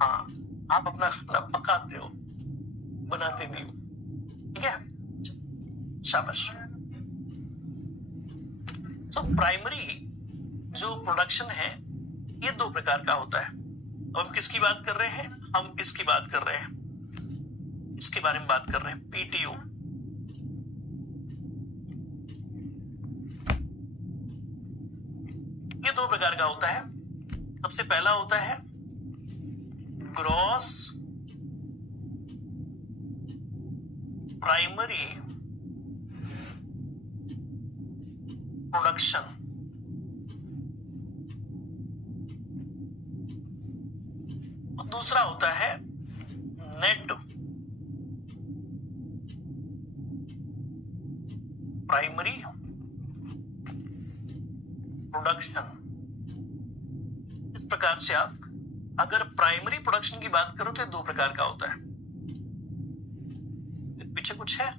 हाँ, आप अपना खाना पकाते हो, बनाते नहीं हो, ठीक है, शाबाश। तो प्राइमरी जो प्रोडक्शन है ये दो प्रकार का होता है। अब हम किसकी बात कर रहे हैं? हम इसकी बात कर रहे हैं, इसके बारे में बात कर रहे हैं, पीटीओ। ये दो प्रकार का होता है। सबसे पहला होता है ग्रॉस प्राइमरी प्रोडक्शन। दूसरा होता है नेट प्राइमरी प्रोडक्शन। इस प्रकार से आप अगर प्राइमरी प्रोडक्शन की बात करो तो दो प्रकार का होता है। पीछे कुछ है?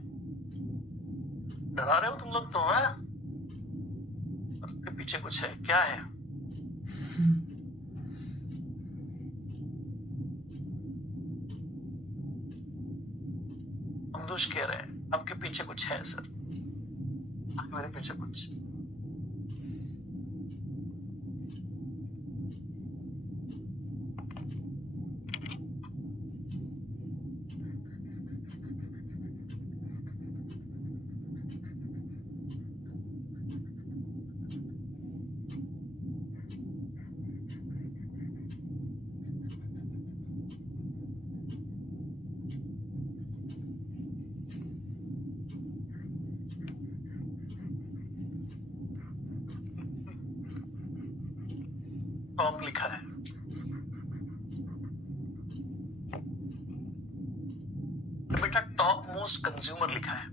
डरा रहे हो तुम लोग तो, है? पीछे कुछ है, क्या है? अब्दुश कह रहे हैं आपके पीछे कुछ है सर, मेरे पीछे कुछ। टॉप लिखा है, तो बेटा टॉप मोस्ट कंज्यूमर लिखा है।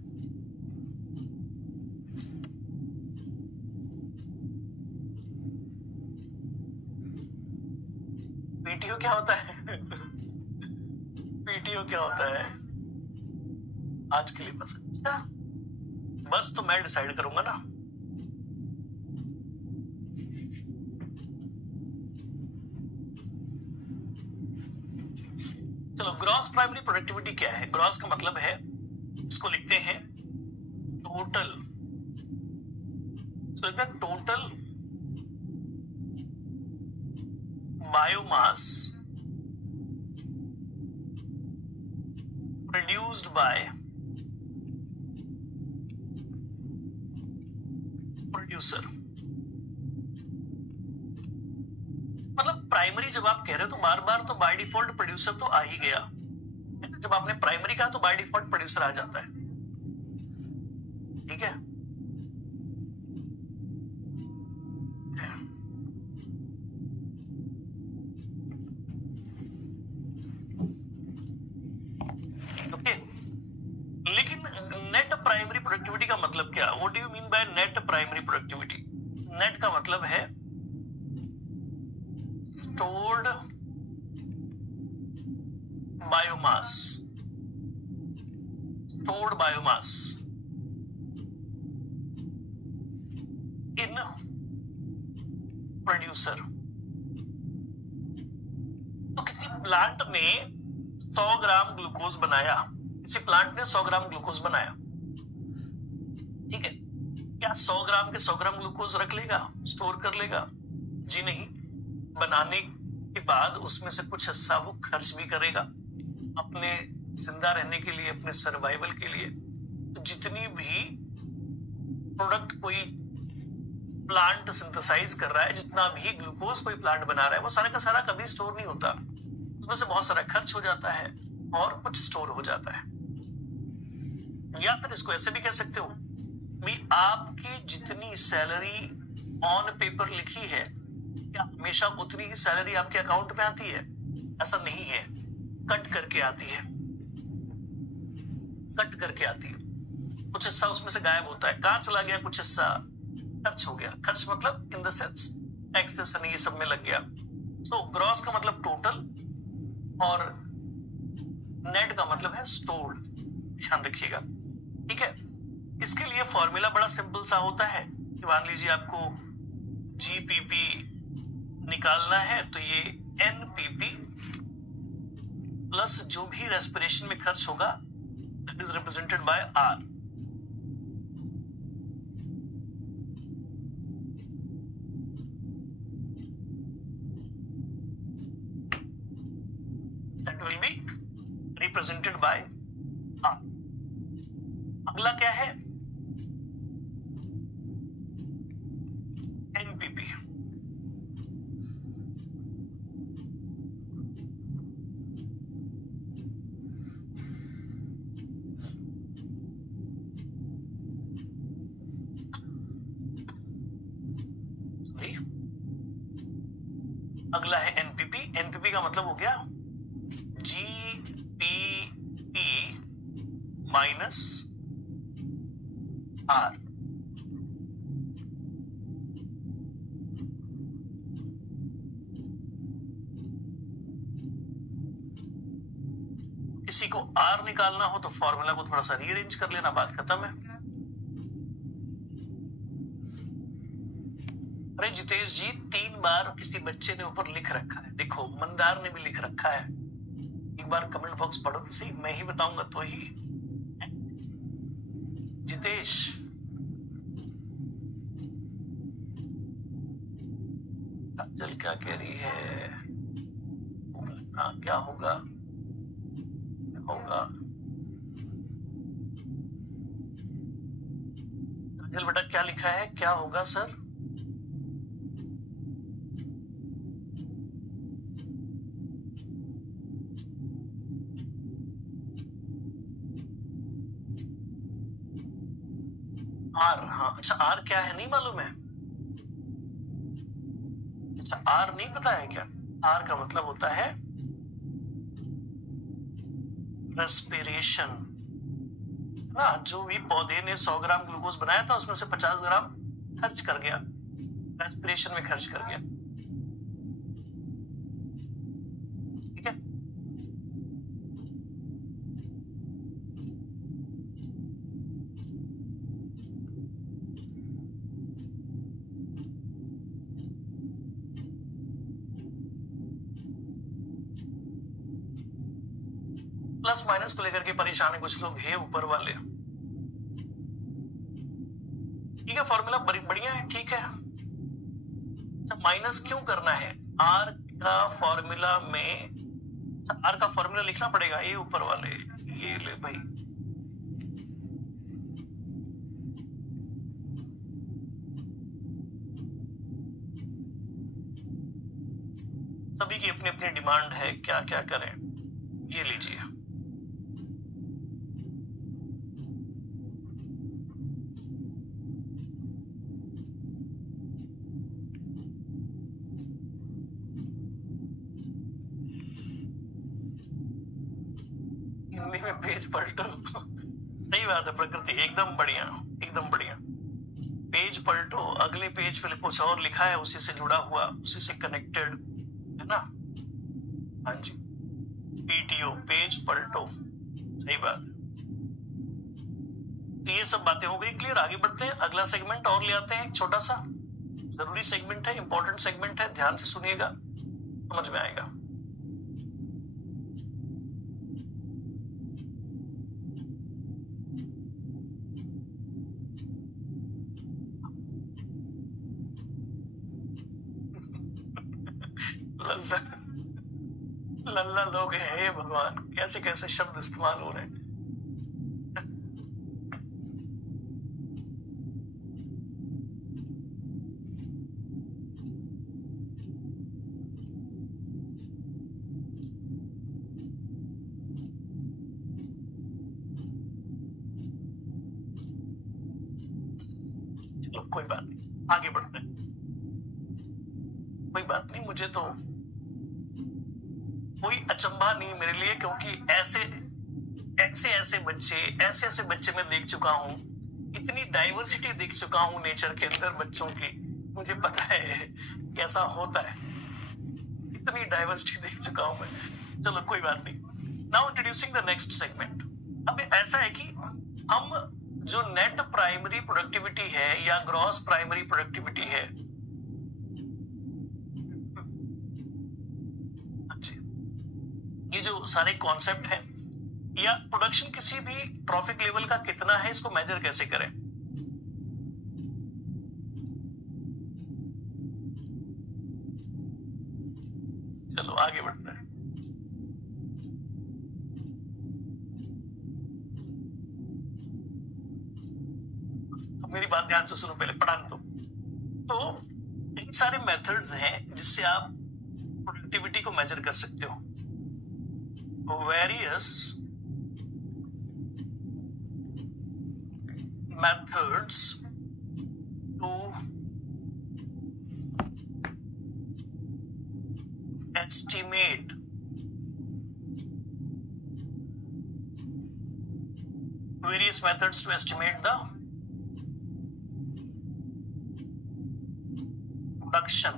पीटीओ क्या होता है? पीटीओ क्या होता है? आज के लिए बस, अच्छा बस तो मैं डिसाइड करूंगा ना। चलो, ग्रॉस प्राइमरी प्रोडक्टिविटी क्या है? ग्रॉस का मतलब है, इसको लिखते हैं टोटल। तो total biomass produced by producer. मतलब प्राइमरी जब आप कह रहे हो तो बार बार तो बाय डिफॉल्ट प्रोड्यूसर तो आ ही गया। जब आपने प्राइमरी कहा तो बाय डिफॉल्ट प्रोड्यूसर आ जाता है, ठीक है। ओके, लेकिन नेट प्राइमरी प्रोडक्टिविटी का मतलब क्या? What do you mean by net primary productivity? Net का मतलब है stored biomass, stored biomass in producer। तो किसी प्लांट ने 100 ग्राम ग्लूकोज बनाया, किसी प्लांट ने 100 ग्राम ग्लूकोज बनाया, ठीक है। क्या 100 ग्राम के 100 ग्राम ग्लूकोज रख लेगा, स्टोर कर लेगा? जी नहीं। बनाने के बाद उसमें से कुछ हिस्सा वो खर्च भी करेगा अपने जिंदा रहने के लिए, अपने सर्वाइवल के लिए। तो जितनी भी प्रोडक्ट कोई प्लांट सिंथेसाइज कर रहा है, जितना भी ग्लूकोज कोई प्लांट बना रहा है, वो सारा का सारा कभी स्टोर नहीं होता। उसमें से बहुत सारा खर्च हो जाता है और कुछ स्टोर हो जाता है। या फिर इसको ऐसे भी कह सकते हो भी, आपकी जितनी सैलरी ऑन पेपर लिखी है, क्या हमेशा उतनी ही सैलरी आपके अकाउंट में आती है? ऐसा नहीं है, कट करके आती है, कट करके आती है। कुछ हिस्सा उसमें से गायब होता है, कहां चला गया? कुछ हिस्सा खर्च हो गया। खर्च मतलब इन द सेंस टैक्सेस यानी ये सब में लग गया। सो ग्रॉस का मतलब टोटल और नेट का मतलब है स्टोर्ड। ध्यान रखिएगा, ठीक है। इसके लिए फॉर्मूला बड़ा सिंपल सा होता है कि मान लीजिए आपको जीपीपी निकालना है तो ये एनपीपी प्लस जो भी रेस्पिरेशन में खर्च होगा that is represented by R. That will be represented by R. अगला क्या है? एनपीपी। अगला है एनपीपी। एनपीपी का मतलब हो गया जीपीपी माइनस आर। किसी को आर निकालना हो तो फॉर्मूला को थोड़ा सा रीअरेंज कर लेना, बात खत्म है। अरे जितेश जी 3 बार किसी बच्चे ने ऊपर लिख रखा है, देखो मंदार ने भी लिख रखा है, एक बार कमेंट बॉक्स पढ़ो तो सही, मैं ही बताऊंगा तो ही। जितेश काजल क्या कह रही है? क्या होगा? होगा काजल बेटा क्या लिखा है? क्या होगा सर? आर। हाँ अच्छा, आर क्या है नहीं मालूम है? अच्छा आर नहीं पता है क्या? आर का मतलब होता है रेस्पिरेशन ना। जो भी पौधे ने 100 ग्राम ग्लूकोज बनाया था उसमें से 50 ग्राम खर्च कर गया, रेस्पिरेशन में खर्च कर गया। ठीक है, प्लस माइनस को लेकर के परेशान है कुछ लोग, है ऊपर वाले। ठीक है, फॉर्मूला बढ़िया है, ठीक है। अच्छा माइनस क्यों करना है? आर का फॉर्मूला में, आर का फॉर्मूला लिखना पड़ेगा, ये ऊपर वाले, ये ले भाई। सभी की अपनी अपनी डिमांड है, क्या क्या करें। ये लीजिए, हिंदी में पेज पलटो। सही बात है प्रकृति, एकदम बढ़िया, एकदम बढ़िया। पेज पलटो, अगले पेज पे कुछ और लिखा है, उसी से जुड़ा हुआ, उसी से कनेक्टेड है ना। हाँ जी, पीटीओ, पेज पलटो, सही बात है। तो ये सब बातें हो गई क्लियर। आगे बढ़ते हैं, अगला सेगमेंट और ले आते हैं, एक छोटा सा जरूरी सेगमेंट है, इंपॉर्टेंट सेगमेंट है, ध्यान से सुनिएगा, समझ में आएगा। लल्ला लोग हैं, हे भगवान, कैसे कैसे शब्द इस्तेमाल हो रहे हैं। चलो कोई बात नहीं, आगे बढ़ते हैं। कोई बात नहीं, मुझे तो कोई अचंभा नहीं मेरे लिए, क्योंकि ऐसे ऐसे बच्चे मैं देख चुका हूं, इतनी डाइवर्सिटी देख चुका हूं नेचर के अंदर बच्चों की, मुझे पता है कैसा होता है, इतनी डाइवर्सिटी देख चुका हूं मैं। चलो कोई बात नहीं। Now introducing the next segment. अब ऐसा है कि हम जो नेट प्राइमरी प्रोडक्टिविटी है या ग्रॉस प्राइमरी प्रोडक्टिविटी है, ये जो सारे कॉन्सेप्ट हैं, या प्रोडक्शन किसी भी ट्रॉफिक लेवल का कितना है, इसको मेजर कैसे करें। चलो आगे बढ़ते हैं। अब मेरी बात ध्यान से सुनो, पहले पढ़ाने दो। तो कई सारे मेथड्स हैं जिससे आप प्रोडक्टिविटी को मेजर कर सकते हो। Various methods to estimate the production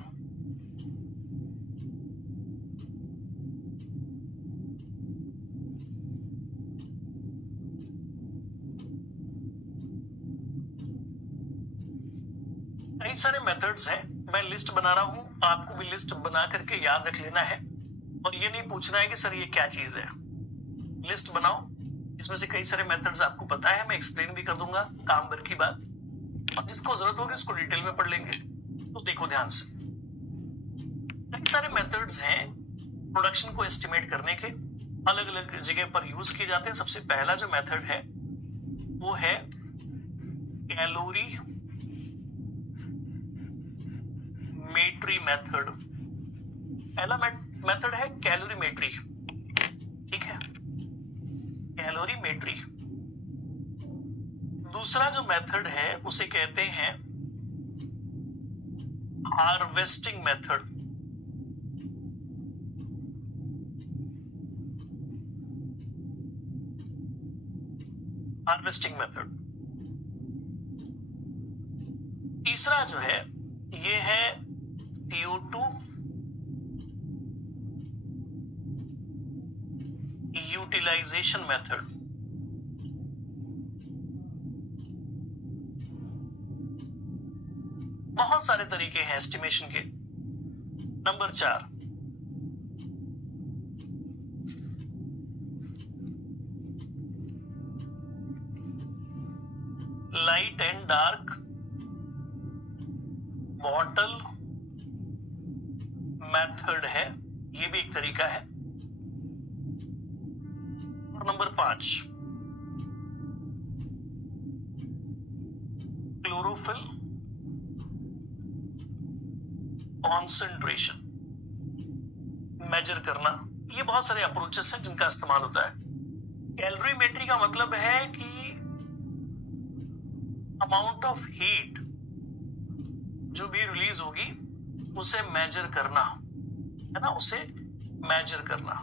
कई सारे मेथड्स हैं, मैं लिस्ट बना रहा हूं, आपको भी लिस्ट बना करके याद रख लेना है और ये नहीं पूछना है कि सर ये क्या चीज है। लिस्ट बनाओ, इसमें से कई सारे मेथड्स आपको पता है, मैं एक्सप्लेन भी कर दूंगा काम भर की बात, और जिसको जरूरत होगी उसको डिटेल में पढ़ लेंगे। तो देखो ध्यान से, कई सारे मेथड्स हैं प्रोडक्शन को एस्टिमेट करने के, अलग अलग जगह पर यूज किए जाते हैं। सबसे पहला जो मेथड है वो है कैलोरी मेट्री मेथड। पहला मेथड है कैलोरीमेट्री, ठीक है, कैलोरीमेट्री। दूसरा जो मेथड है उसे कहते हैं हार्वेस्टिंग मेथड। Harvesting method. तीसरा जो है ये है CO2 यूटिलाइजेशन मेथड। बहुत सारे तरीके हैं एस्टिमेशन के। Number 4, light and dark bottle method है, ये भी एक तरीका है। और नंबर 5, क्लोरोफिल कॉन्सेंट्रेशन मेजर करना। ये बहुत सारे अप्रोचेस हैं जिनका इस्तेमाल होता है। कैलोरीमेट्री का मतलब है कि अमाउंट ऑफ हीट जो भी रिलीज होगी उसे मेजर करना, है ना, उसे मेजर करना।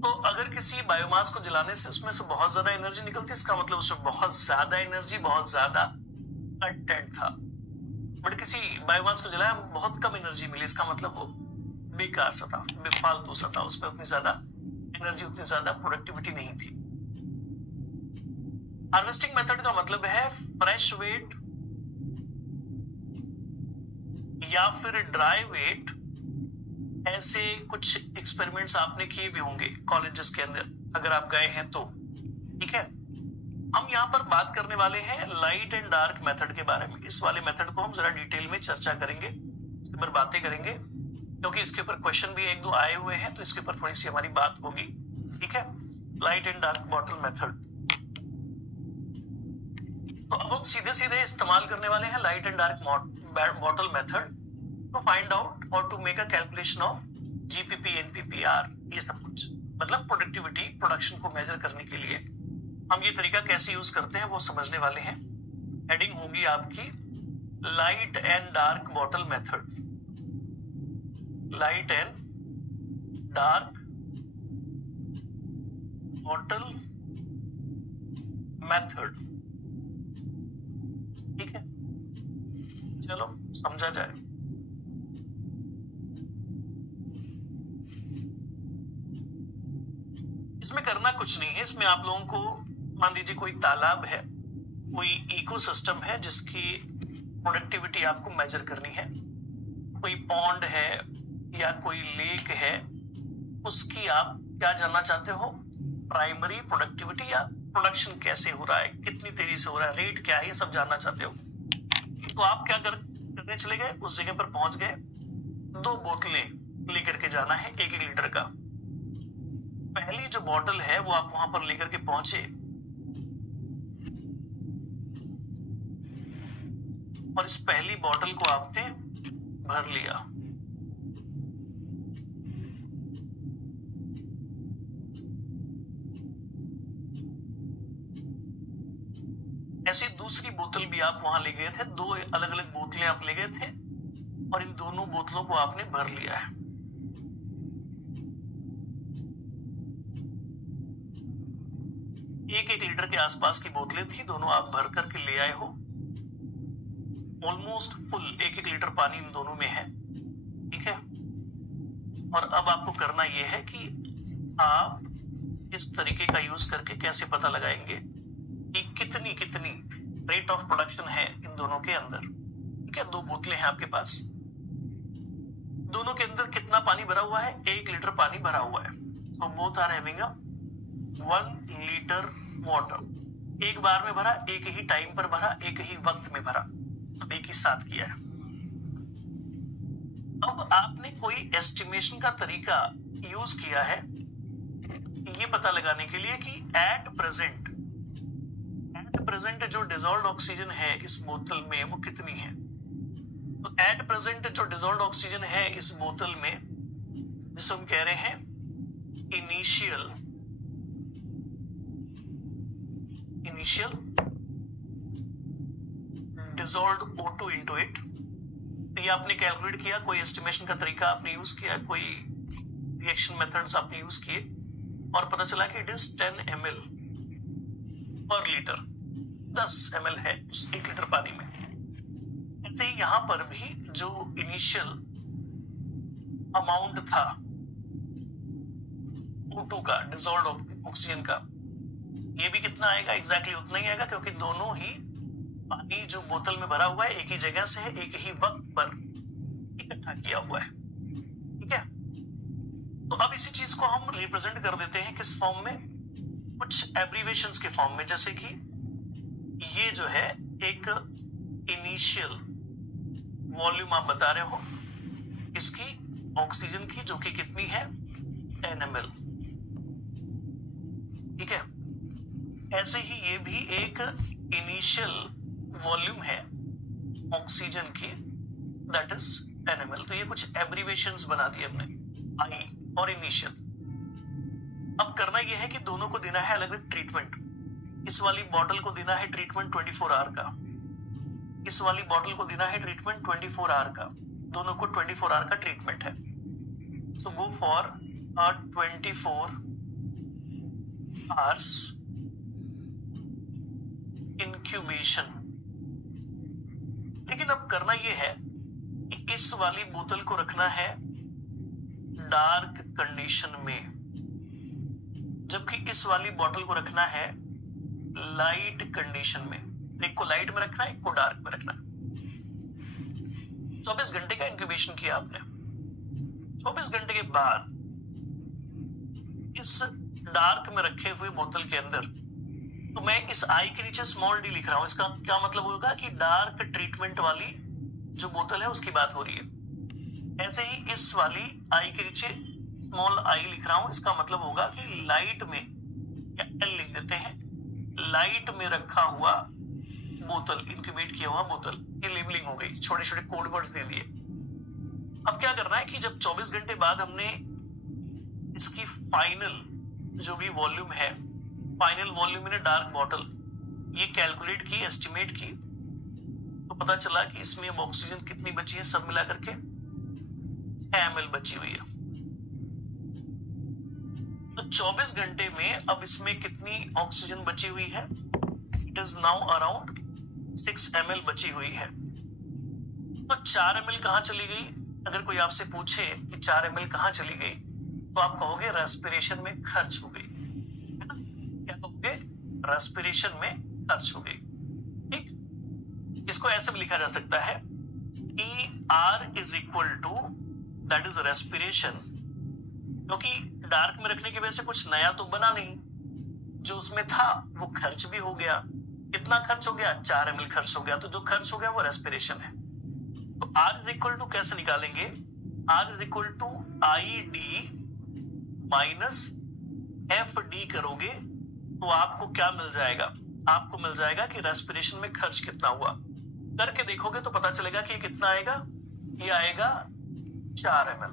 तो अगर किसी बायोमास को जलाने से उसमें से बहुत ज्यादा एनर्जी निकलती है, इसका मतलब उसमें बहुत ज्यादा एनर्जी, बहुत ज्यादा कंटेंट था। बट किसी बायोमास को जलाया, बहुत कम एनर्जी मिली, इसका मतलब वो बेकार सा था, बेफालतू सा था, उसमें उतनी ज्यादा एनर्जी, उतनी ज्यादा प्रोडक्टिविटी नहीं थी। हार्वेस्टिंग मेथड का मतलब है फ्रेश वेट या फिर ड्राई वेट। ऐसे कुछ एक्सपेरिमेंट्स आपने किए भी होंगे कॉलेजेस के अंदर, अगर आप गए हैं तो, ठीक है। हम यहाँ पर बात करने वाले हैं लाइट एंड डार्क मेथड के बारे में। इस वाले मेथड को हम जरा डिटेल में चर्चा करेंगे, इसके ऊपर बातें करेंगे, क्योंकि इसके ऊपर क्वेश्चन भी 1-2 आए हुए हैं, तो इसके ऊपर थोड़ी सी हमारी बात होगी, ठीक है। Light and dark bottle method. तो अब हम सीधे सीधे इस्तेमाल करने वाले हैं light and dark bottle method to find out और to make a calculation of GPP, NPPR, ये सब कुछ, मतलब प्रोडक्टिविटी, प्रोडक्शन को मेजर करने के लिए हम ये तरीका कैसे यूज करते हैं वो समझने वाले हैं। हेडिंग होगी आपकी light and dark bottle method. Light and dark bottle method, ठीक है। चलो समझा जाए। इसमें करना कुछ नहीं है, इसमें आप लोगों को, मान लीजिए कोई तालाब है, कोई इकोसिस्टम है जिसकी प्रोडक्टिविटी आपको मेजर करनी है, कोई पॉन्ड है या कोई लेक है, उसकी आप क्या जानना चाहते हो? प्राइमरी प्रोडक्टिविटी या प्रोडक्शन कैसे हो रहा है, कितनी तेजी से हो रहा है, रेट क्या है, ये सब जानना चाहते हो। तो आप क्या करने चले गए, उस जगह पर पहुंच गए, 2 बोतलें लेकर के जाना है 1-1 लीटर का। पहली जो बॉटल है वो आप वहां पर लेकर के पहुंचे और इस पहली बॉटल को आपने भर लिया। ऐसी दूसरी बोतल भी आप वहां ले गए थे, 2 अलग अलग बोतलें आप ले गए थे और इन दोनों बोतलों को आपने भर लिया है। एक लीटर के आसपास की बोतलें थी, दोनों आप भर करके ले आए हो। ऑलमोस्ट फुल 1-1 लीटर पानी इन दोनों में है, ठीक है। और अब आपको करना यह है कि आप इस तरीके का यूज करके कैसे पता लगाएंगे कि कितनी रेट ऑफ प्रोडक्शन है इन दोनों के अंदर, ठीक है। 2 बोतलें हैं आपके पास, दोनों के अंदर कितना पानी भरा हुआ है? 1 लीटर पानी भरा हुआ है। So both are having a 1 litre water. एक बार में भरा, एक ही टाइम पर भरा, एक ही वक्त में भरा, सब एक ही साथ किया है। अब आपने कोई एस्टिमेशन का तरीका यूज किया है ये पता लगाने के लिए कि एट प्रेजेंट जो डिसॉल्व्ड ऑक्सीजन है इस बोतल में वो कितनी है। तो एट प्रेजेंट जो डिसॉल्व्ड ऑक्सीजन है इस बोतल में, जिसे हम कह रहे हैं initial dissolved O2 into it. तो ये आपने कैलकुलेट किया, कोई एस्टिमेशन का तरीका आपने यूज किया, कोई रिएक्शन मेथड्स आपने यूज किए और पता चला कि इट इज 10 ml पर लीटर, 10 ml है उस 1 लीटर पानी में। ऐसे ही यहां पर भी जो इनिशियल अमाउंट था O2 का, डिसॉल्व्ड ऑक्सीजन का, ये भी कितना आएगा? एग्जैक्टली उतना ही आएगा, क्योंकि दोनों ही पानी जो बोतल में भरा हुआ है एक ही जगह से है, एक ही वक्त पर इकट्ठा किया हुआ है, ठीक है। तो अब इसी चीज को हम रिप्रेजेंट कर देते हैं किस फॉर्म में? कुछ एब्रीवेशंस के फॉर्म में, जैसे कि ये जो है एक इनिशियल वॉल्यूम आप बता रहे हो इसकी ऑक्सीजन की, जो कि कितनी है? 10 ml, ठीक है। ऐसे ही ये भी एक इनिशियल वॉल्यूम है ऑक्सीजन की, दैट इज 10 ml। तो ये कुछ एब्रीवेशंस बना दिए हमने, आई और इनिशियल। अब करना यह है कि दोनों को देना है अलग अलग ट्रीटमेंट। इस वाली बॉटल को देना है ट्रीटमेंट 24 आवर का, इस वाली बॉटल को देना है ट्रीटमेंट 24 आवर का, दोनों को 24 आवर का ट्रीटमेंट है। सो गो फॉर 24 आवर्स इंक्यूबेशन। लेकिन अब करना यह है कि इस वाली बोतल को रखना है डार्क कंडीशन में, जबकि इस वाली बॉटल को रखना है लाइट कंडीशन में। एक को लाइट में रखना है, एक को डार्क में रखना है। 24 घंटे का इंक्यूबेशन किया आपने। 24 घंटे के बाद इस डार्क में रखे हुए बोतल के अंदर, तो मैं इस आई के नीचे स्मॉल डी लिख रहा हूं, इसका क्या मतलब होगा कि डार्क ट्रीटमेंट वाली जो बोतल है उसकी बात हो रही है। ऐसे ही इस वाली आई के नीचे स्मॉल आई लिख रहा हूं, इसका मतलब होगा कि लाइट में, या एल लिख देते हैं, लाइट में रखा हुआ बोतल, इंक्यूबेट किया हुआ बोतल। ये लेबलिंग हो गई, छोटे छोटे कोड वर्ड्स दे दिए। अब क्या करना है कि जब 24 घंटे बाद हमने इसकी फाइनल जो भी वॉल्यूम है, फाइनल वॉल्यूम इन डार्क बॉटल, ये कैलकुलेट की, एस्टिमेट की, तो पता चला कि इसमें अब ऑक्सीजन कितनी बची है, सब मिला करके 6 ml बची हुई है। तो 24 घंटे में अब इसमें कितनी ऑक्सीजन बची हुई है? It is now around 6 ml बची हुई है। तो 4 ml कहां चली गई? अगर कोई आपसे पूछे कि 4 ml कहां चली गई, तो आप कहोगे रेस्पिरेशन में खर्च हो गई, है ना? क्या कहोगे? रेस्पिरेशन में खर्च हो गई, ठीक। इसको ऐसे भी लिखा जा सकता है कि R is equal to, that is respiration, क्योंकि डार्क में रखने की वजह से कुछ नया तो बना नहीं, जो उसमें था वो खर्च भी हो गया। कितना खर्च हो गया? 4 ml खर्च हो गया। तो जो खर्च हो गया वो रेस्पिरेशन है। तो R इज इक्वल टू कैसे निकालेंगे? R is equal to ID minus FD करोगे तो आपको क्या मिल जाएगा? आपको मिल जाएगा कि रेस्पिरेशन में खर्च कितना हुआ। करके देखोगे तो पता चलेगा कि ये कितना आएगा। ये आएगा 4 ml।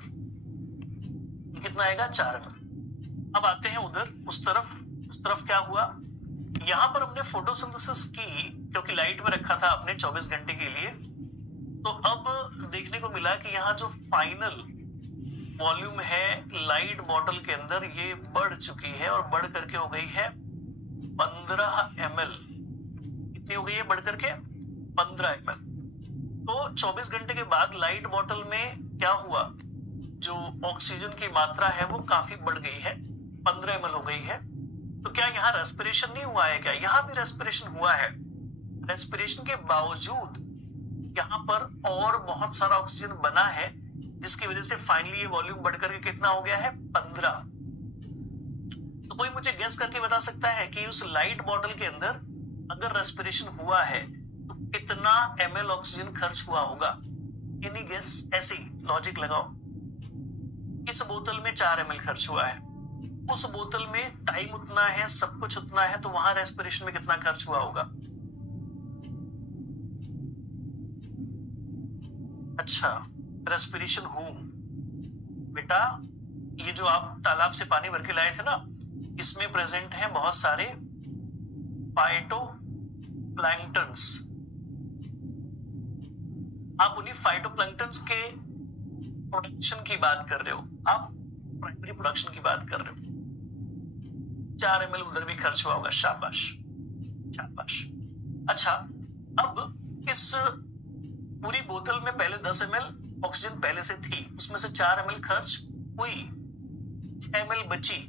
कितना आएगा? 4 ml। अब आते हैं उधर उस तरफ क्या हुआ? यहां पर हमने फोटोसिंथेसिस की क्योंकि लाइट में रखा था आपने 24 घंटे के लिए। तो अब देखने को मिला कि यहाँ जो फाइनल वॉल्यूम है लाइट बॉटल के अंदर ये बढ़ चुकी है और बढ़ करके हो गई है 15 ml। कितनी हो गई है? बढ़ करके 15 ml। तो 24 घंटे के बाद लाइट बॉटल में क्या हुआ? जो ऑक्सीजन की मात्रा है वो काफी बढ़ गई है, 15 ml हो गई है। तो क्या यहाँ रेस्पिरेशन नहीं हुआ है क्या? यहाँ भी रेस्पिरेशन हुआ है। रेस्पिरेशन के बावजूद यहाँ पर और बहुत सारा ऑक्सीजन बना है, जिसकी वजह से फाइनली ये वॉल्यूम बढ़कर के कितना हो गया है? 15। तो कोई मुझे गेस करके बता सकता है कि उस लाइट बॉटल के अंदर अगर रेस्पिरेशन हुआ है तो कितना ml ऑक्सीजन खर्च हुआ होगा? Any guess? ऐसे ही लॉजिक लगाओ। इस बोतल में 4 ml खर्च हुआ है, उस बोतल में टाइम उतना है, सब कुछ उतना है, तो वहां रेस्पिरेशन में कितना खर्च हुआ होगा? अच्छा, रेस्पिरेशन हूं बेटा, ये जो आप तालाब से पानी भर के लाए थे ना, इसमें प्रेजेंट हैं बहुत सारे फाइटोप्लैंक्टन्स। आप उन्हीं फाइटोप्लैंक्टन्स के प्रोडक्शन की बात कर रहे हो, आप प्राइमरी प्रोडक्शन की बात कर रहे हो। 4 ml उधर भी खर्च हुआ होगा। शाबाश शाबाश। अच्छा, अब इस पूरी बोतल में पहले 10 ml ऑक्सीजन पहले से थी, उसमें से 4 ml खर्च हुई, 6 ml बची।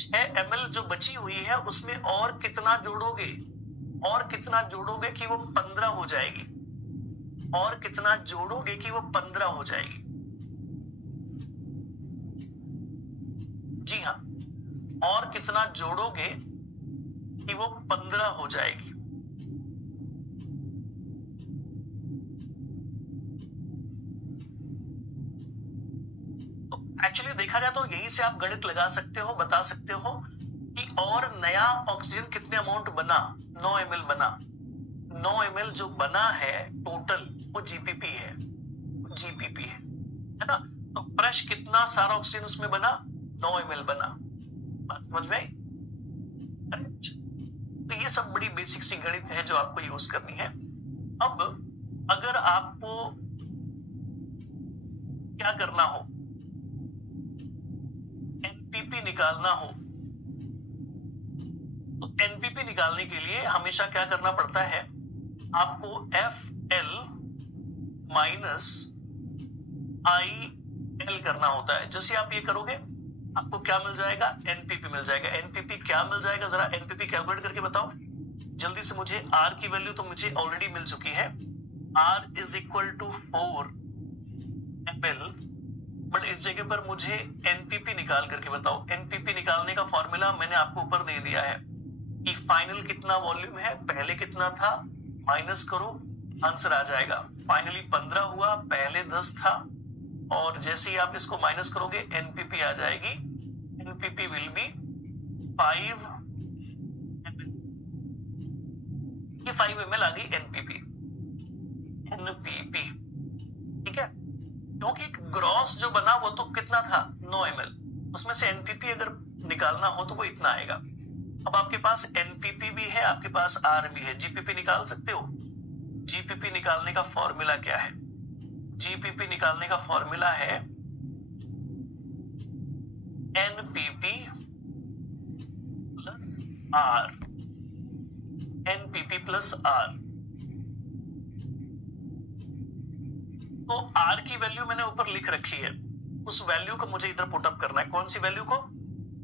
6 ml जो बची हुई है उसमें और कितना जोड़ोगे? और कितना जोड़ोगे कि वो 15 हो जाएगी? और कितना जोड़ोगे कि वो 15 हो जाएगी? जी हाँ, और कितना जोड़ोगे कि वो 15 हो जाएगी? तो एक्चुअली देखा जाए तो यहीं से आप गणित लगा सकते हो, बता सकते हो कि और नया ऑक्सीजन कितने अमाउंट बना? 9 ml बना। 9 ml जो बना है टोटल वो जीपीपी है, जीपीपी है ना? तो फ्रेश कितना सारा ऑक्सीजन उसमें बना? 9 ml बना। बात समझ में आई? तो ये सब बड़ी बेसिक सी गणित है जो आपको यूज करनी है। अब अगर आपको क्या करना हो, एनपीपी निकालना हो, तो एनपीपी निकालने के लिए हमेशा क्या करना पड़ता है? आपको FL माइनस IL करना होता है। जैसे आप ये करोगे आपको क्या मिल जाएगा? एनपीपी मिल जाएगा। एनपीपी क्या मिल जाएगा? जरा एनपीपी कैलकुलेट करके बताओ जल्दी से मुझे। R की वैल्यू तो मुझे ऑलरेडी मिल चुकी है, R is equal to 4 ml, but इस जगह पर मुझे एनपीपी निकाल करके बताओ। एनपीपी निकालने का फॉर्मूला मैंने आपको ऊपर दे दिया है कि फाइनल कितना वॉल्यूम है, पहले कितना था, माइनस करो, आंसर आ जाएगा। फाइनली 15 हुआ, पहले 10 था, और जैसे ही आप इसको माइनस करोगे एनपीपी आ जाएगी। NPP will be 5 ml। ये 5 ml आ गई एनपीपी। एनपीपी ठीक है, क्योंकि ग्रॉस जो बना वो तो कितना था? 9 ml। उसमें से एनपीपी अगर निकालना हो तो वो इतना आएगा। अब आपके पास एनपीपी भी है, आपके पास आर भी है, जीपीपी निकाल सकते हो। जीपीपी निकालने का फॉर्मूला क्या है? जीपीपी निकालने का फॉर्मूला है NPP plus R. NPP plus R. तो आर की वैल्यू मैंने ऊपर लिख रखी है, उस वैल्यू को मुझे इधर पुटअप करना है। कौन सी वैल्यू को?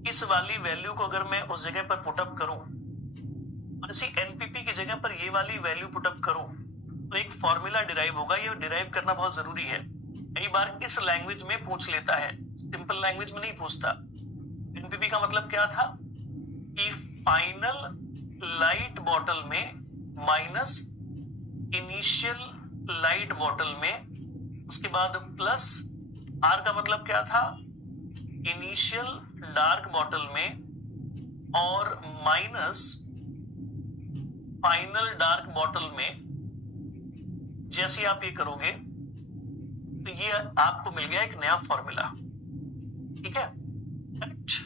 इस वाली वैल्यू को अगर मैं उस जगह पर पुटअप करूं, और इसी एनपीपी की जगह पर ये वाली वैल्यू पुटअप करूं, तो एक फॉर्मूला डिराइव होगा। ये डिराइव करना बहुत जरूरी है, कई बार इस लैंग्वेज में पूछ लेता है सिंपल लैंग्वेज में नहीं पूछता। एनपीपी का मतलब क्या था कि फाइनल लाइट बॉटल में माइनस इनिशियल लाइट बॉटल में, उसके बाद प्लस आर का मतलब क्या था इनिशियल डार्क बॉटल में, और माइनस फाइनल डार्क बॉटल में। जैसे आप ये करोगे तो ये आपको मिल गया एक नया फॉर्मूला, ठीक है।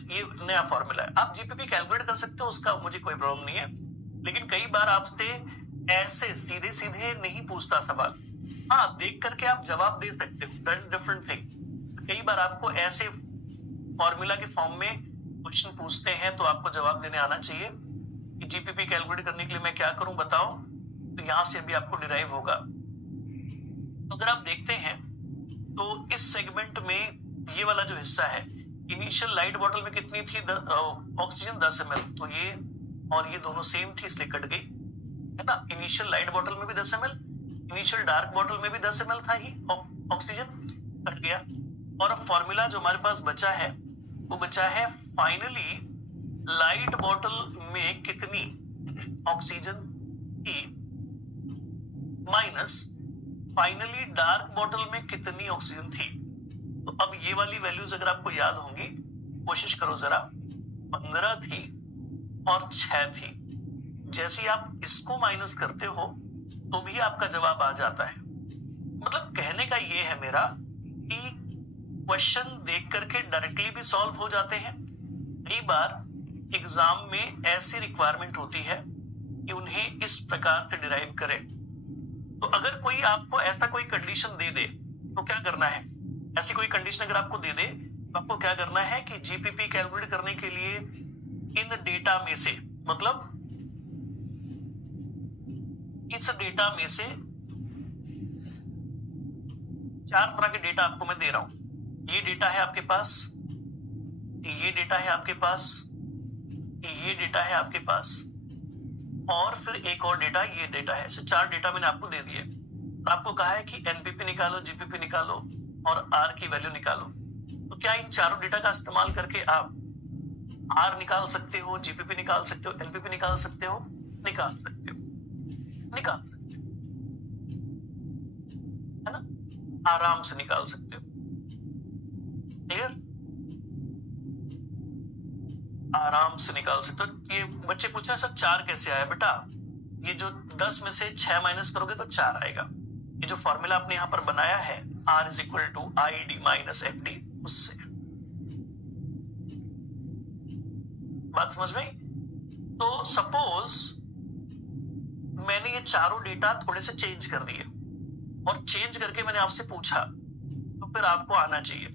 ये नया फॉर्मूला है, आप जीपीपी कैलकुलेट कर सकते हो, उसका मुझे कोई प्रॉब्लम नहीं है। लेकिन कई बार आपसे ऐसे सीधे सीधे नहीं पूछता सवाल, हाँ देख करके आप जवाब दे सकते हो, दैट इज डिफरेंट थिंग। कई बार आपको ऐसे फॉर्मूला के फॉर्म में क्वेश्चन पूछते हैं तो आपको जवाब देने आना चाहिए कि जीपीपी कैलकुलेट करने के लिए मैं क्या करूं बताओ, तो यहां से भी आपको डिराइव होगा। तो अगर आप देखते हैं तो इस सेगमेंट में ये वाला जो हिस्सा है, इनिशियल लाइट बॉटल में कितनी थी ऑक्सीजन 10 ml, तो ये और ये दोनों सेम थी इसलिए कट गई, है ना। इनिशियल लाइट बॉटल में भी 10 ml, इनिशियल डार्क बॉटल में भी 10 ml था ही ऑक्सीजन, कट गया। और अब फॉर्मूला जो हमारे पास बचा है वो बचा है फाइनली लाइट बॉटल में कितनी ऑक्सीजन थी माइनस फाइनली डार्क बॉटल में कितनी ऑक्सीजन थी। तो अब ये वाली वैल्यूज अगर आपको याद होंगी, कोशिश करो जरा, 15 थी और 6 थी। जैसे आप इसको माइनस करते हो तो भी आपका जवाब आ जाता है। मतलब कहने का ये है मेरा कि क्वेश्चन देख करके डायरेक्टली भी सॉल्व हो जाते हैं। कई बार एग्जाम में ऐसी रिक्वायरमेंट होती है कि उन्हें इस प्रकार से डिराइव करें। तो अगर कोई आपको ऐसा कोई कंडीशन दे दे तो क्या करना है, ऐसी कोई कंडीशन अगर आपको दे दे तो आपको क्या करना है कि जीपीपी कैलकुलेट करने के लिए इन डेटा में से, मतलब इस डेटा में से 4 तरह के डेटा आपको मैं दे रहा हूं। ये डेटा है आपके पास, ये डेटा है आपके पास, ये डेटा है आपके पास, और फिर एक और डेटा, ये डेटा है। ऐसे 4 डेटा मैंने आपको दे दिए। आपको कहा है कि एनपीपी निकालो, जीपीपी निकालो और आर की वैल्यू निकालो। तो क्या इन चारों डेटा का इस्तेमाल करके आप आर निकाल सकते हो, जीपीपी निकाल सकते हो, एनपीपी निकाल सकते हो? निकाल सकते हो, निकाल सकते हो, है ना, आराम से निकाल सकते हो। क्लियर, आराम से निकाल सकते हो। ये बच्चे पूछ रहे हैं सर 4 कैसे आया? बेटा ये जो 10 में से 6 माइनस करोगे तो 4 आएगा। ये जो फॉर्मूला आपने यहां पर बनाया है R is equal to ID minus FD, उससे बात समझ में? तो सपोज मैंने ये चारों डेटा थोड़े से चेंज कर दिए और चेंज करके मैंने आपसे पूछा, तो फिर आपको आना चाहिए।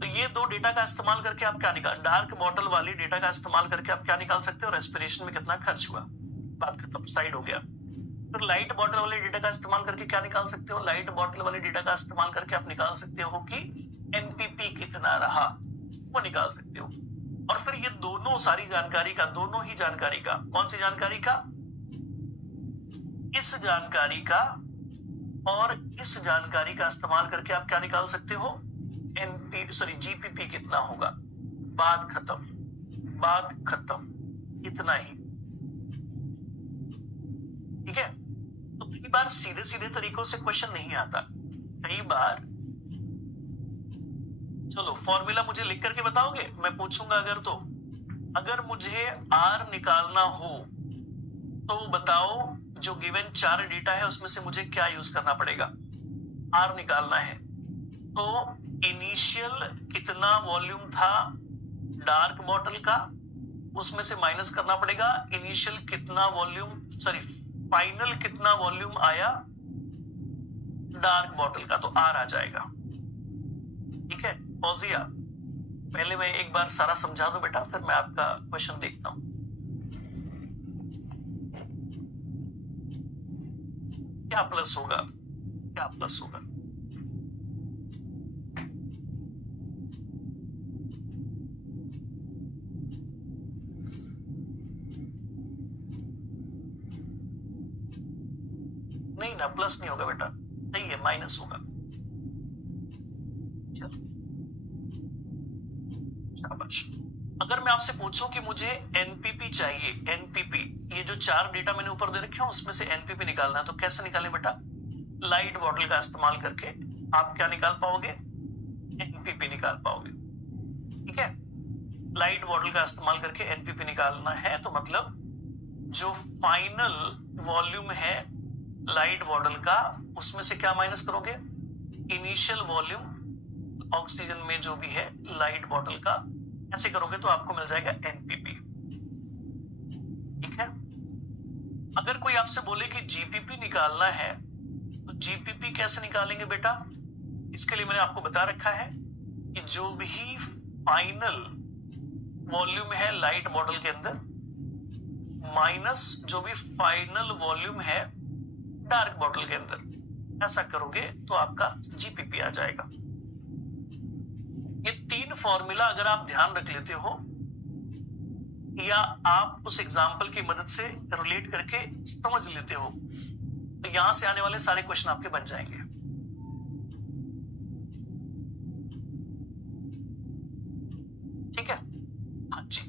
तो ये 2 डेटा का इस्तेमाल करके आप क्या निकाल, डार्क बॉटल वाली डेटा का इस्तेमाल करके आप क्या निकाल सकते हो, रेस्पिरेशन में कितना खर्च हुआ, बात खत्म, साइड हो गया। फिर लाइट बॉटल वाले डेटा का इस्तेमाल करके क्या निकाल सकते हो, लाइट बॉटल वाले डेटा का इस्तेमाल करके आप निकाल सकते हो कि एनपीपी कितना रहा, वो निकाल सकते हो। और फिर ये दोनों सारी जानकारी का, दोनों ही जानकारी का, कौन सी जानकारी का, इस जानकारी का और इस जानकारी का इस्तेमाल करके आप क्या निकाल सकते हो, जीपीपी कितना होगा। बात खत्म, बात खत्म, इतना ही, ठीक है। तो कई बार सीधे सीधे तरीकों से क्वेश्चन नहीं आता, कई बार। चलो फॉर्मूला मुझे लिख करके बताओगे, मैं पूछूंगा अगर, तो अगर मुझे आर निकालना हो तो बताओ जो गिवन 4 डेटा है उसमें से मुझे क्या यूज करना पड़ेगा। आर निकालना है तो इनिशियल कितना वॉल्यूम था डार्क बॉटल का, उसमें से माइनस करना पड़ेगा इनिशियल कितना वॉल्यूम, सॉरी फाइनल कितना वॉल्यूम आया डार्क बॉटल का, तो आर आ जाएगा। ठीक है फौजिया, पहले मैं एक बार सारा समझा दूं बेटा, फिर मैं आपका क्वेश्चन देखता हूं। क्या प्लस होगा, क्या प्लस होगा? नहीं ना, प्लस नहीं होगा बेटा, नहीं है, माइनस होगा। चलो अगर मैं आपसे पूछूं कि मुझे एनपीपी चाहिए, एनपीपी, ये जो 4 डेटा मैंने ऊपर दे रखे हैं उसमें से एनपीपी निकालना है, तो कैसे निकालें बेटा? लाइट बॉटल का इस्तेमाल करके आप क्या निकाल पाओगे? एनपीपी निकाल पाओगे। ठीक है, लाइट बॉटल का इस्तेमाल करके एनपीपी निकालना है, तो मतलब जो फाइनल वॉल्यूम है लाइट बॉटल का, उसमें से क्या माइनस करोगे? इनिशियल वॉल्यूम ऑक्सीजन में जो भी है लाइट बॉटल का, ऐसे करोगे तो आपको मिल जाएगा एनपीपी। ठीक है, अगर कोई आपसे बोले कि जीपीपी निकालना है, तो जीपीपी कैसे निकालेंगे बेटा? इसके लिए मैंने आपको बता रखा है कि जो भी फाइनल वॉल्यूम है लाइट बॉटल के अंदर माइनस जो भी फाइनल वॉल्यूम है डार्क बॉटल के अंदर, ऐसा करोगे तो आपका जीपीपी आ जाएगा। ये 3 फॉर्मूला अगर आप ध्यान रख लेते हो या आप उस एग्जाम्पल की मदद से रिलेट करके समझ लेते हो, तो यहां से आने वाले सारे क्वेश्चन आपके बन जाएंगे। ठीक है, हाँ जी,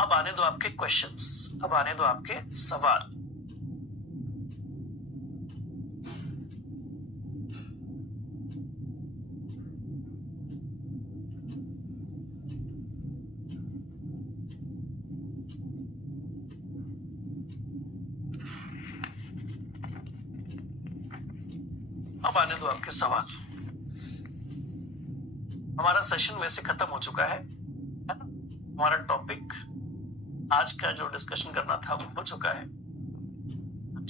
अब आने दो आपके क्वेश्चंस, अब आने दो आपके सवाल। अब आने दो आपके सवाल। हमारा सेशन वैसे खत्म हो चुका है ना? हमारा टॉपिक आज का जो डिस्कशन करना था वो हो चुका है।